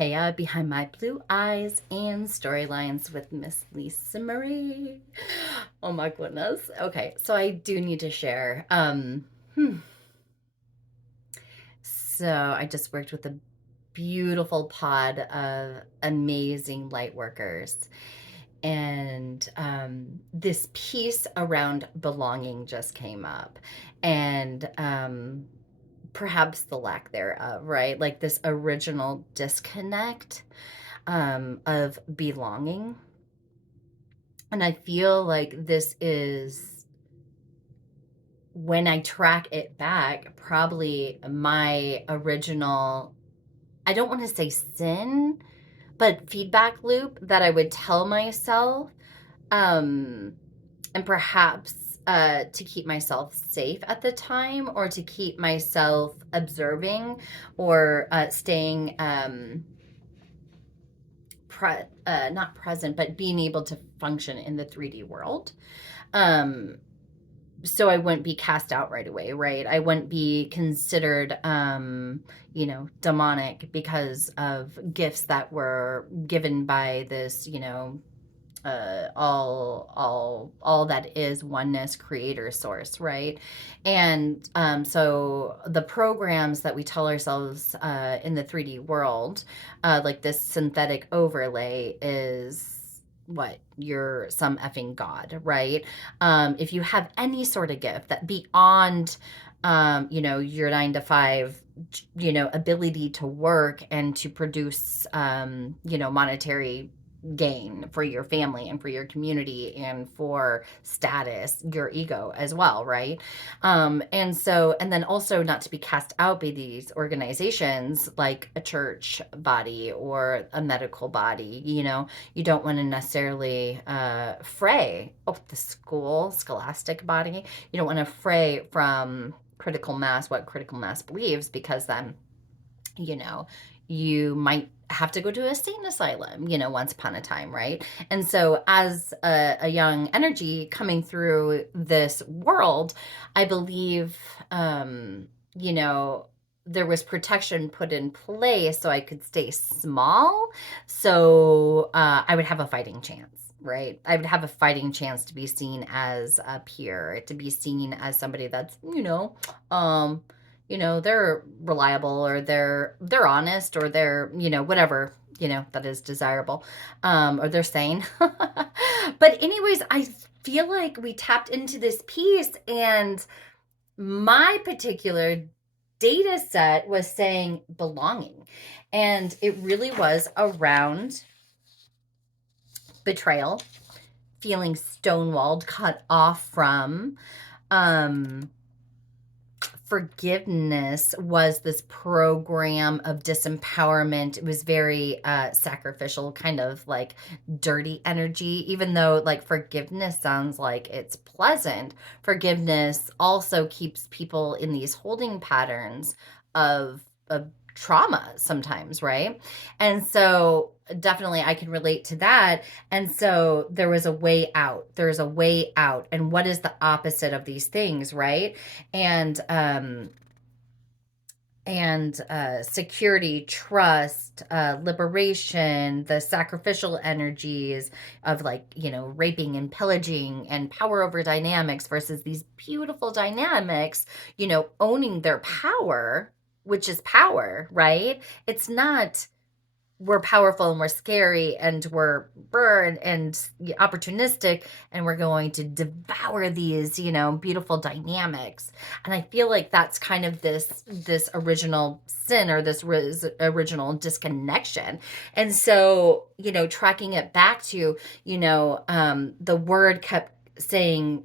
Behind My Blue Eyes and Storylines with Miss Lisa Marie. Oh my goodness. Okay, so I do need to share. So I just worked with a beautiful pod of amazing light workers. And this piece around belonging just came up. And perhaps the lack thereof, right? Like this original disconnect of belonging. And I feel like this is, when I track it back, probably my original, I don't want to say sin, but feedback loop that I would tell myself, um, and perhaps to keep myself safe at the time, or to keep myself observing, or staying not present, but being able to function in the 3D world. Um, so I wouldn't be cast out right away, right? I wouldn't be considered, demonic because of gifts that were given by this, all that is oneness, creator, source, right? And so the programs that we tell ourselves in the 3D world, like this synthetic overlay, is what, you're some effing god, right? If you have any sort of gift that beyond your 9 to 5, ability to work and to produce monetary gain for your family and for your community and for status, your ego as well, right? And then also not to be cast out by these organizations like a church body or a medical body. You don't want to necessarily fray the scholastic body. You don't want to fray from critical mass, what critical mass believes, because then you know, you might have to go to a sane asylum, once upon a time, right? And so, as a young energy coming through this world, I believe, you know, there was protection put in place so I could stay small. So I would have a fighting chance. Right. I would have a fighting chance to be seen as a peer, to be seen as somebody that's, they're reliable, or they're honest, or they're, whatever, that is desirable, or they're sane. But anyways, I feel like we tapped into this piece, and my particular data set was saying belonging, and it really was around betrayal, feeling stonewalled, cut off from. Forgiveness was this program of disempowerment. It was very sacrificial, kind of like dirty energy, even though like forgiveness sounds like it's pleasant. Forgiveness also keeps people in these holding patterns of trauma sometimes, right? And so definitely I can relate to that. And so there was a way out. There's a way out. And what is the opposite of these things, right? And security, trust, liberation, the sacrificial energies of, like, raping and pillaging and power over dynamics, versus these beautiful dynamics, owning their power, which is power, right? It's not we're powerful and we're scary and we're and opportunistic, and we're going to devour these beautiful dynamics. And I feel like that's kind of this original sin, or this original disconnection. And so tracking it back to the word kept saying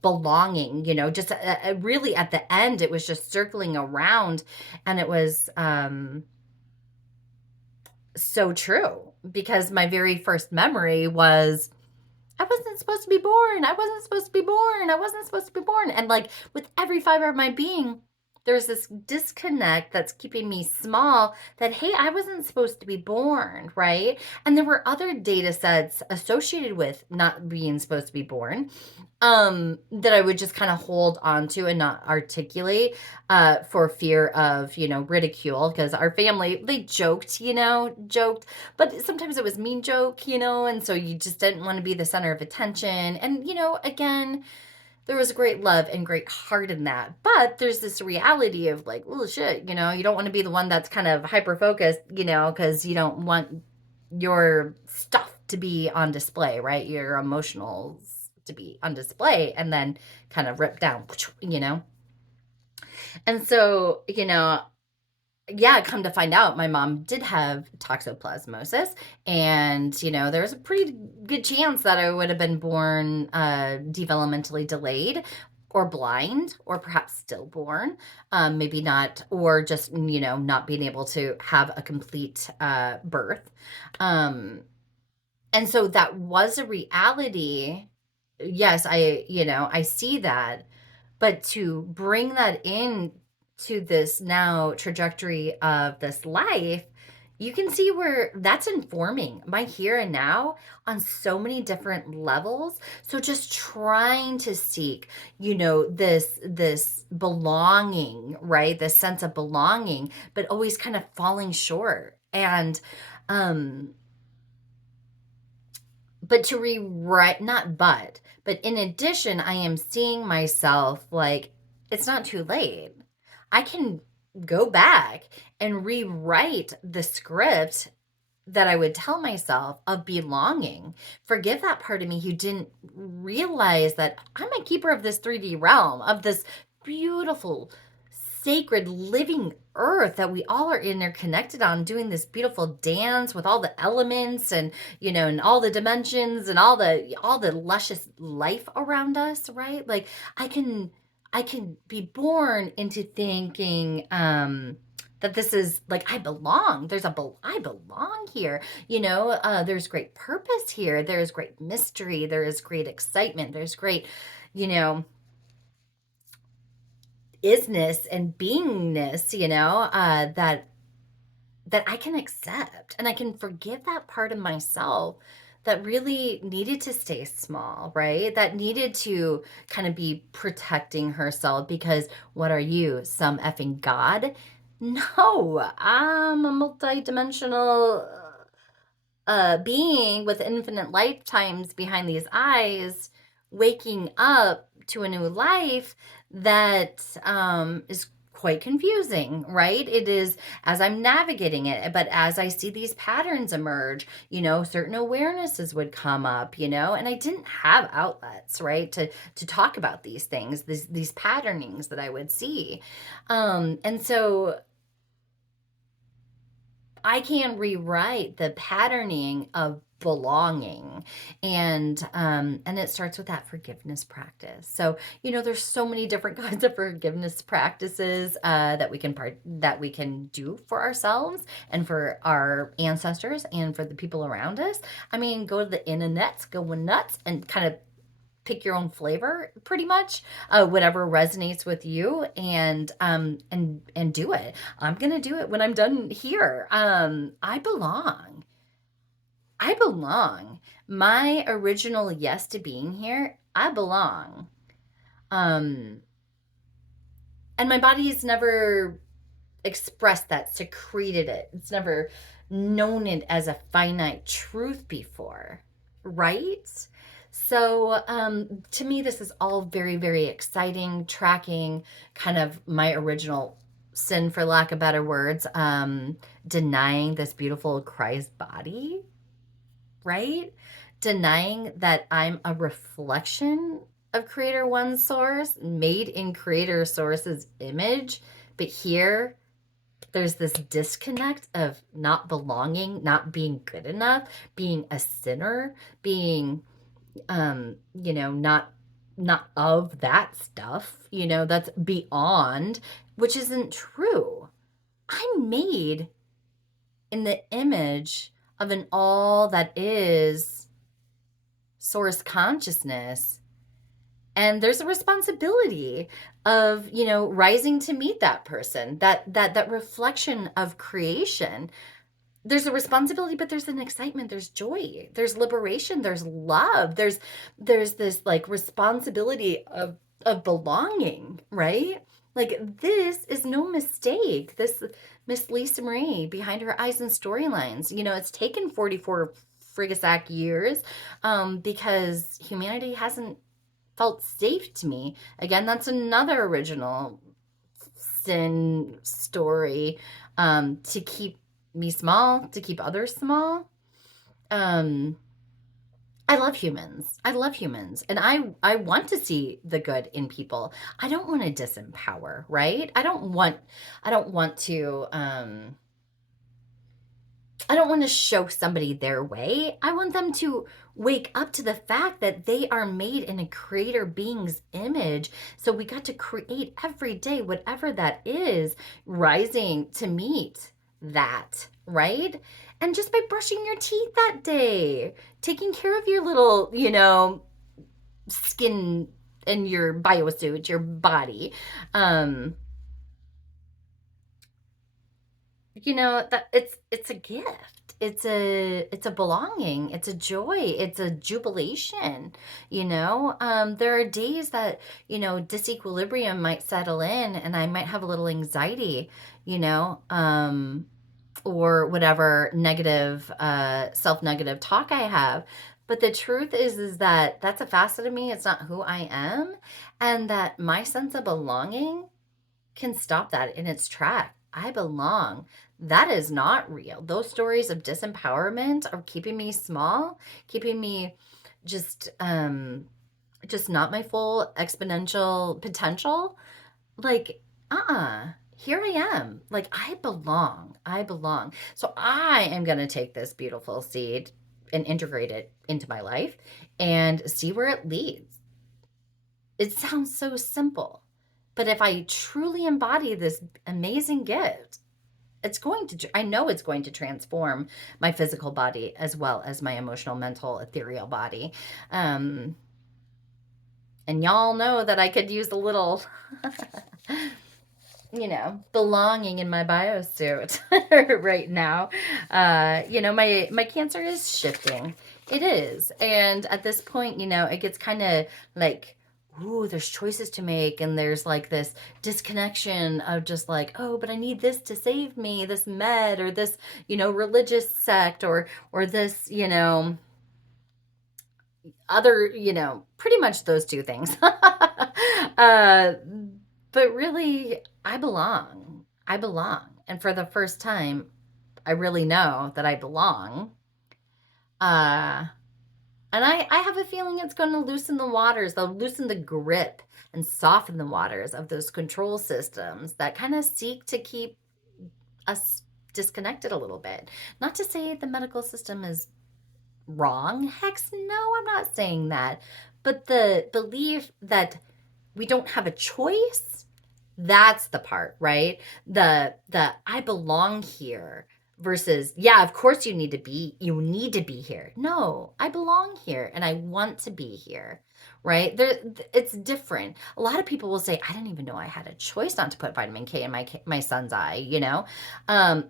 belonging, just really at the end it was just circling around, and it was so true, because my very first memory was, I wasn't supposed to be born. I wasn't supposed to be born. I wasn't supposed to be born. And like with every fiber of my being, there's this disconnect that's keeping me small, that, hey, I wasn't supposed to be born, right? And there were other data sets associated with not being supposed to be born, that I would just kind of hold on to and not articulate, for fear of, ridicule, because our family, they joked, but sometimes it was mean joke, and so you just didn't want to be the center of attention. And, again, there was great love and great heart in that. But there's this reality of like, oh shit, you don't want to be the one that's kind of hyper focused, because you don't want your stuff to be on display, right? Your emotionals to be on display and then kind of ripped down, you know? And so, yeah, come to find out, my mom did have toxoplasmosis, and there was a pretty good chance that I would have been born developmentally delayed, or blind, or perhaps stillborn, maybe not, or just not being able to have a complete birth, and so that was a reality. Yes, I see that, but to bring that in to this now trajectory of this life, you can see where that's informing my here and now on so many different levels. So just trying to seek, this belonging, right? This sense of belonging, but always kind of falling short. And um but to rewrite, not but in addition, I am seeing myself like, it's not too late. I can go back and rewrite the script that I would tell myself of belonging. Forgive that part of me who didn't realize that I'm a keeper of this 3D realm, of this beautiful, sacred, living earth that we all are interconnected on, doing this beautiful dance with all the elements, and and all the dimensions, and all the luscious life around us, right? Like, I can be born into thinking that this is like, I belong. I belong here. There's great purpose here. There's great mystery. There is great excitement. There's great, you know, isness and beingness. That I can accept, and I can forgive that part of myself that really needed to stay small, right? That needed to kind of be protecting herself, because what are you, some effing god? No, I'm a multidimensional being with infinite lifetimes behind these eyes, waking up to a new life that is quite confusing, right? It is, as I'm navigating it, but as I see these patterns emerge, certain awarenesses would come up, and I didn't have outlets, right, to talk about these things, these patternings that I would see. And so I can rewrite the patterning of belonging, and it starts with that forgiveness practice. So there's so many different kinds of forgiveness practices that we can do for ourselves and for our ancestors and for the people around us. I mean, go to the internets, go nuts, and kind of pick your own flavor, pretty much, whatever resonates with you, and do it. I'm gonna do it when I'm done here. I belong. My original yes to being here, I belong. um and my body has never expressed that, secreted it. It's never known it as a finite truth before, right? So, to me, this is all very, very exciting, tracking kind of my original sin, for lack of better words, denying this beautiful Christ body, right? Denying that I'm a reflection of Creator One Source, made in Creator Source's image. But here, there's this disconnect of not belonging, not being good enough, being a sinner, being not of that stuff, that's beyond, which isn't true. I'm made in the image of an all that is source consciousness. And there's a responsibility of, rising to meet that person, that reflection of creation. There's a responsibility, but there's an excitement, there's joy, there's liberation, there's love, there's this like responsibility of belonging, right? Like, this is no mistake. This Miss Lisa Marie, Behind Her Eyes and Storylines, it's taken 44 frigasack years, because humanity hasn't felt safe to me. Again, that's another original sin story, to keep me small, to keep others small. Um, I love humans. I love humans. And I want to see the good in people. I don't want to disempower, right? I don't want to show somebody their way. I want them to wake up to the fact that they are made in a creator being's image. So we got to create every day, whatever that is, rising to meet that, right? And just by brushing your teeth that day, taking care of your little, skin and your biosuit, your body. Um, that it's a gift, it's a belonging, it's a joy, it's a jubilation. There are days that, disequilibrium might settle in and I might have a little anxiety, you know or whatever negative, self-negative talk I have. But the truth is that that's a facet of me, it's not who I am. And that my sense of belonging can stop that in its track. I belong. That is not real. Those stories of disempowerment are keeping me small, keeping me just just not my full exponential potential. Like, here I am. Like, I belong. I belong. So I am going to take this beautiful seed and integrate it into my life and see where it leads. It sounds so simple, but if I truly embody this amazing gift, I know it's going to transform my physical body as well as my emotional, mental, ethereal body. Um, and y'all know that I could use a little, belonging in my biosuit right now. My cancer is shifting. It is. And at this point, it gets kind of like, ooh, there's choices to make. And there's like this disconnection of just like, oh, but I need this to save me, this med or this, religious sect or this, other, pretty much those two things. But really, I belong. I belong. And for the first time, I really know that I belong. Uh, and I have a feeling it's going to loosen the waters. They'll loosen the grip and soften the waters of those control systems that kind of seek to keep us disconnected a little bit. Not to say the medical system is wrong. Heck no, I'm not saying that. But the belief that we don't have a choice, that's the part, right? The I belong here versus, yeah, of course you need to be here. No, I belong here and I want to be here. Right? It's different. A lot of people will say, I didn't even know I had a choice not to put vitamin K in my son's eye.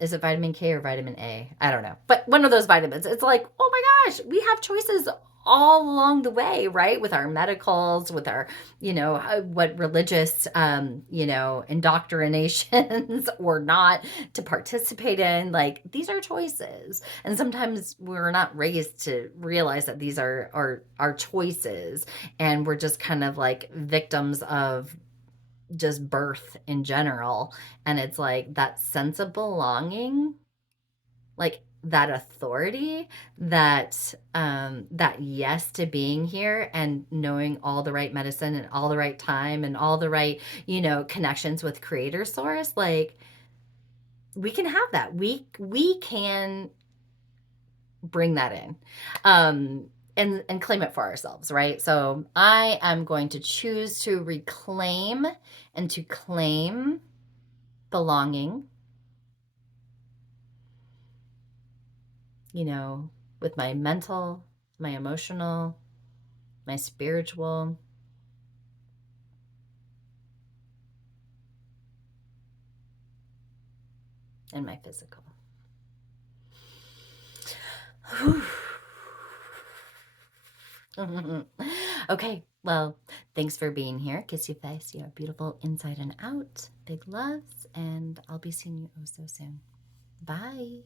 Is it vitamin K or vitamin A? I don't know. But one of those vitamins. It's like, oh my gosh, we have choices all along the way, right? With our medicals, with our, what religious, indoctrinations or not to participate in. Like, these are choices. And sometimes we're not raised to realize that these are our choices. And we're just kind of like victims of just birth in general. And it's like that sense of belonging, like that authority, that yes to being here and knowing all the right medicine and all the right time and all the right, connections with creator source. Like, we can have that. We can bring that in, and claim it for ourselves, right? So I am going to choose to reclaim and to claim belonging, you know, with my mental, my emotional, my spiritual, in my physical. Okay, well, thanks for being here. Kiss your face. You're beautiful inside and out. Big loves, and I'll be seeing you oh so soon. Bye.